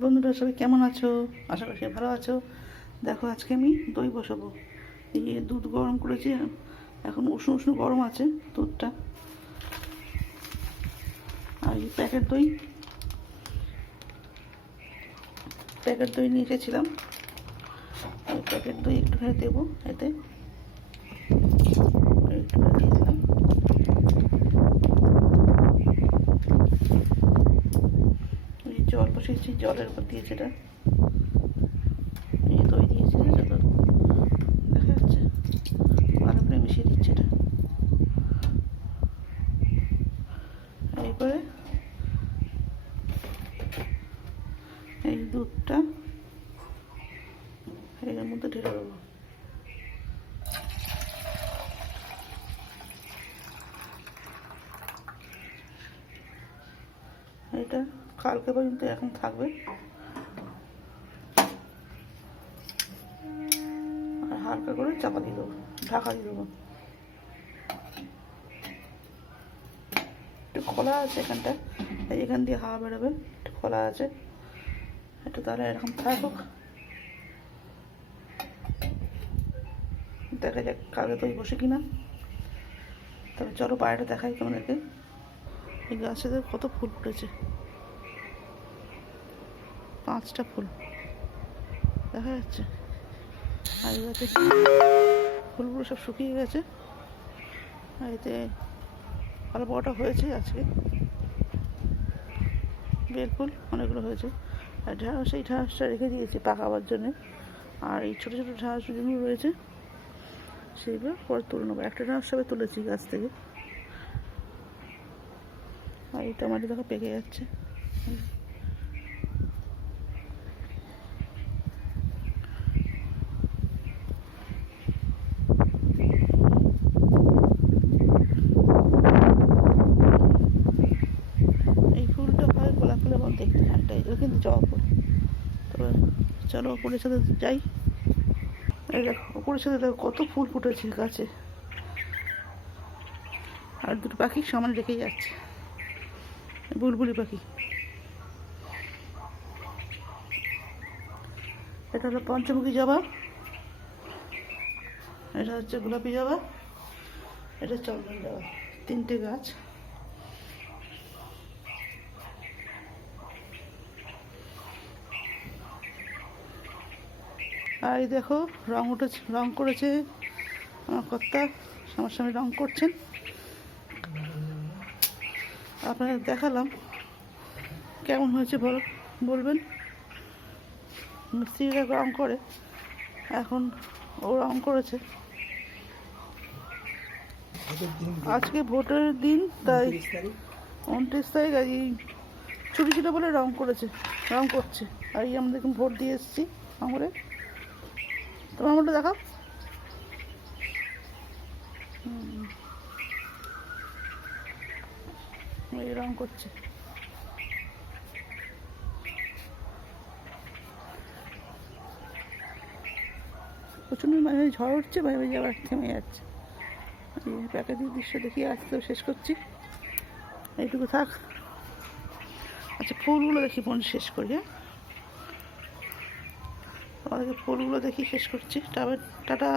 বন্ধুরা সবাই কেমন আছো? আশা করি ভালো আছো। দেখো আজকে আমি দই বসাবো। এই যে দুধ গরম করেছি, এখন উষ্ণ উষ্ণ গরম আছে দুধটা। আর এই প্যাকেট দই নিয়ে এসেছিলাম। এই প্যাকেট দই একটুখানি দেবো এতে, একটুখানি দিয়ে দিলাম। এই জল বসিয়েছি, জলের উপর দিয়েছি এটা, এই দই দিয়েছি, দেখা যাচ্ছে। ভালো করে মিশিয়ে দিচ্ছি এটা। এরপরে এই দুধটা এর মধ্যে ঢেলে দেবো। এটা কালকে পর্যন্ত এখন থাকবে, আর হালকা করে চাপা দিয়ে দেবো, ঢাকা দিয়ে দেবো। একটু খোলা আছে এখানটা, এখান দিয়ে হাওয়া বেরোবে, একটু খোলা আছে, একটু তাহলে এরকম থাকুক। দেখা যাক কালকে দই বসে কিনা। তবে চলো বাইরেটা দেখাই তোমাদেরকে। এই গাছেতে কত ফুল ফুটেছে, 5টা ফুল দেখা যাচ্ছে। আর এই গাছে ফুলগুলো সব শুকিয়ে গেছে, আর এতে ভালো বড়টা হয়েছে আজকে। বেল ফুল অনেকগুলো হয়েছে। আর ঢ্যাঁড়স, এই ঢ্যাঁড়সটা রেখে দিয়েছি পাকাবার জন্যে। আর এই ছোটো ছোটো ঢ্যাঁড়স যেগুলো রয়েছে সেইগুলো পরে তুলে নেবো। একটা ঢ্যাঁড়স সবাই তুলেছি গাছ থেকে। আর এই টমেটো দেখো পেকে যাচ্ছে। এই ফুলটা হয় গোলাপ ফুলের মতো দেখতে, ঘানটা এগুলো কিন্তু জবা ফুল। তবে চলো ওপরের সাথে যাই। এই দেখো ওপরের সাথে দেখো কত ফুল ফুটেছে গাছে। আর দুটো পাখি সামনে রেখে যাচ্ছে, বুলবুলি পাখি। এটা হলো পঞ্চমুখী জবা, এটা হচ্ছে গোলাপি জবা, এটা চন্দন জবা। 3টে গাছ। আর এই দেখো রং উঠেছে, রং করেছে আমার কর্তা, আমার সামনে রং করছেন। আপনাদের দেখালাম কেমন হয়েছে বলবেন। মিস্ত্রিরা রং করে, এখন ও রং করেছে। আজকে ভোটের দিন, তাই 29 তারিখ। আর এই ছুটি ছিল বলে রং করছে। আর এই আমরা দেখুন ভোট দিয়ে এসেছি আমরা। তোমার মতো দেখাও। এই রং করছে। প্রচণ্ড মাঝে ঝড় উঠছে, মাঝে মাঝে আবার থেমে যাচ্ছে। এই প্রাকৃতিক দৃশ্য দেখিয়ে আসতে শেষ করছি, এইটুকু থাক। আচ্ছা ফুলগুলো দেখি শেষ করি। হ্যাঁ, তোমাদেরকে ফুলগুলো দেখি শেষ করছি। টাটা।